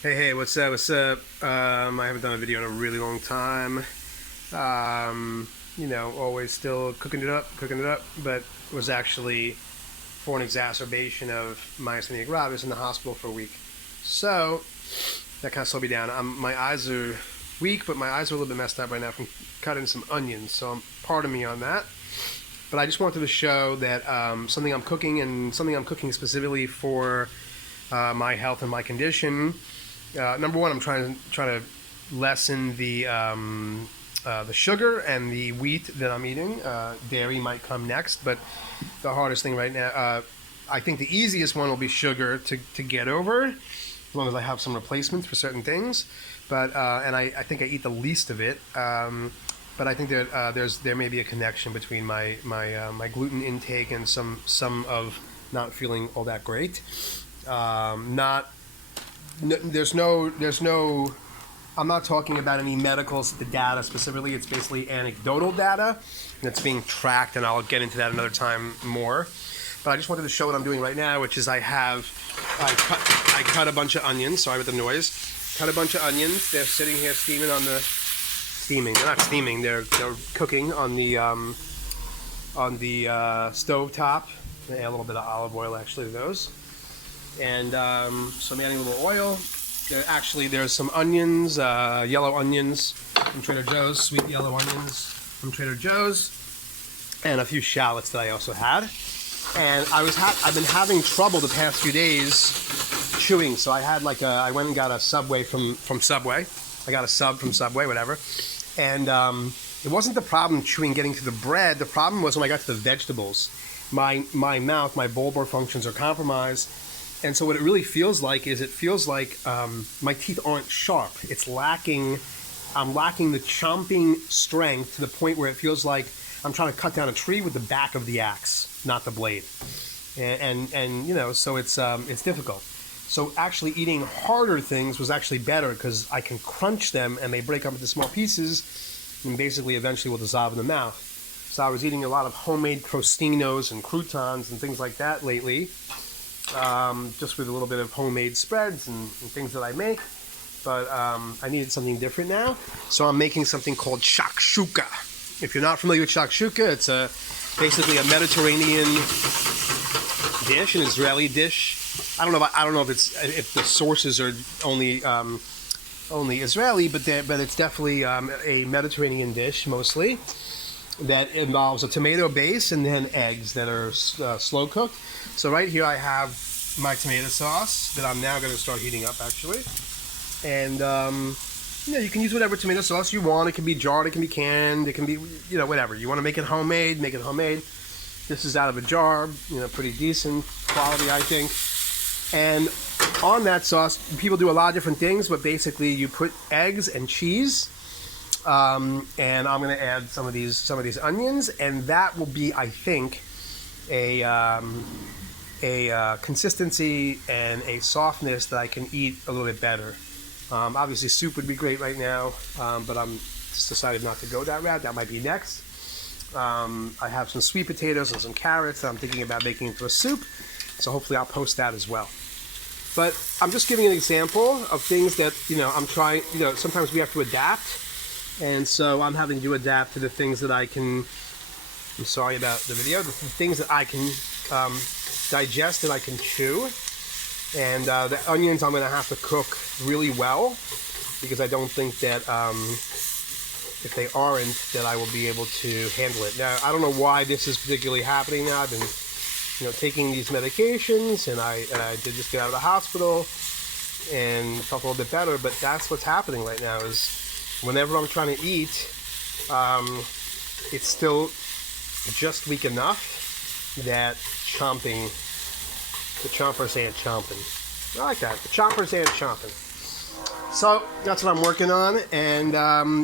Hey, what's up? What's up? I haven't done a video in a really long time. Always still cooking it up, but was actually for an exacerbation of myasthenia gravis in the hospital for a week. So that kind of slowed me down. My eyes are weak, but my eyes are a little bit messed up right now from cutting some onions. So pardon me on that. But I just wanted to show that something I'm cooking and something I'm cooking specifically for my health and my condition. Number one, I'm trying to lessen the sugar and the wheat that I'm eating. Dairy might come next, but the hardest thing right now, I think the easiest one will be sugar to get over, as long as I have some replacements for certain things. But and I think I eat the least of it. But I think that there may be a connection between my gluten intake and some of not feeling all that great. Not there's no I'm not talking about any medical data specifically. It's basically anecdotal data, and it's being tracked, and I'll get into that another time more. But I just wanted to show what I'm doing right now, which is I cut a bunch of onions. Sorry with the noise. Cut a bunch of onions. They're sitting here steaming. They're not steaming. They're cooking on the stove top. Add a little bit of olive oil actually to those. And so I'm adding a little oil. There's some onions, yellow onions from Trader Joe's, sweet yellow onions from Trader Joe's, and a few shallots that I also had. And I've been having trouble the past few days chewing, so I went and got a Subway from Subway. I got a sub from Subway, whatever. And it wasn't the problem chewing getting to the bread. The problem was when I got to the vegetables. My mouth, my bulbar functions are compromised. And so what it really feels like is my teeth aren't sharp. I'm lacking the chomping strength to the point where it feels like I'm trying to cut down a tree with the back of the axe, not the blade. And so it's difficult. So actually eating harder things was actually better because I can crunch them and they break up into small pieces and basically eventually will dissolve in the mouth. So I was eating a lot of homemade crostinos and croutons and things like that lately. Just with a little bit of homemade spreads and things that I make. But I needed something different now. So I'm making something called Shakshuka. If you're not familiar with Shakshuka, it's basically a Mediterranean dish, an Israeli dish. I don't know if the sources are only Israeli, but it's definitely a Mediterranean dish mostly that involves a tomato base and then eggs that are slow cooked. So right here I have my tomato sauce that I'm now going to start heating up actually. And you can use whatever tomato sauce you want. It can be jarred, it can be canned, it can be whatever. You want to make it homemade, make it homemade. This is out of a jar, pretty decent quality I think. And on that sauce, people do a lot of different things, but basically you put eggs and cheese. And I'm going to add some of these onions, and that will be, I think, a consistency and a softness that I can eat a little bit better. Obviously, soup would be great right now, but I'm just decided not to go that route. That might be next. I have some sweet potatoes and some carrots that I'm thinking about making into a soup, so hopefully I'll post that as well. But I'm just giving an example of things that I'm trying. Sometimes we have to adapt. And so I'm having to adapt to the things that I can, I'm sorry about the video, the things that I can digest and I can chew. And the onions I'm going to have to cook really well because I don't think that if they aren't, that I will be able to handle it. Now, I don't know why this is particularly happening now. I've been taking these medications and I did just get out of the hospital and felt a little bit better, but that's what's happening right now is whenever I'm trying to eat, it's still just weak enough that the chompers ain't chomping. I like that. The chompers ain't chomping. So that's what I'm working on, and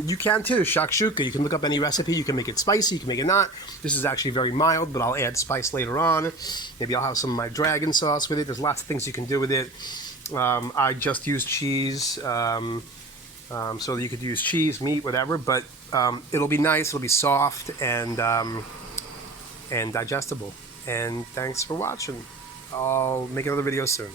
you can too. Shakshuka. You can look up any recipe. You can make it spicy. You can make it not. This is actually very mild, but I'll add spice later on. Maybe I'll have some of my dragon sauce with it. There's lots of things you can do with it. I just use cheese. So you could use cheese, meat, whatever, but it'll be nice, it'll be soft and digestible. And thanks for watching. I'll make another video soon.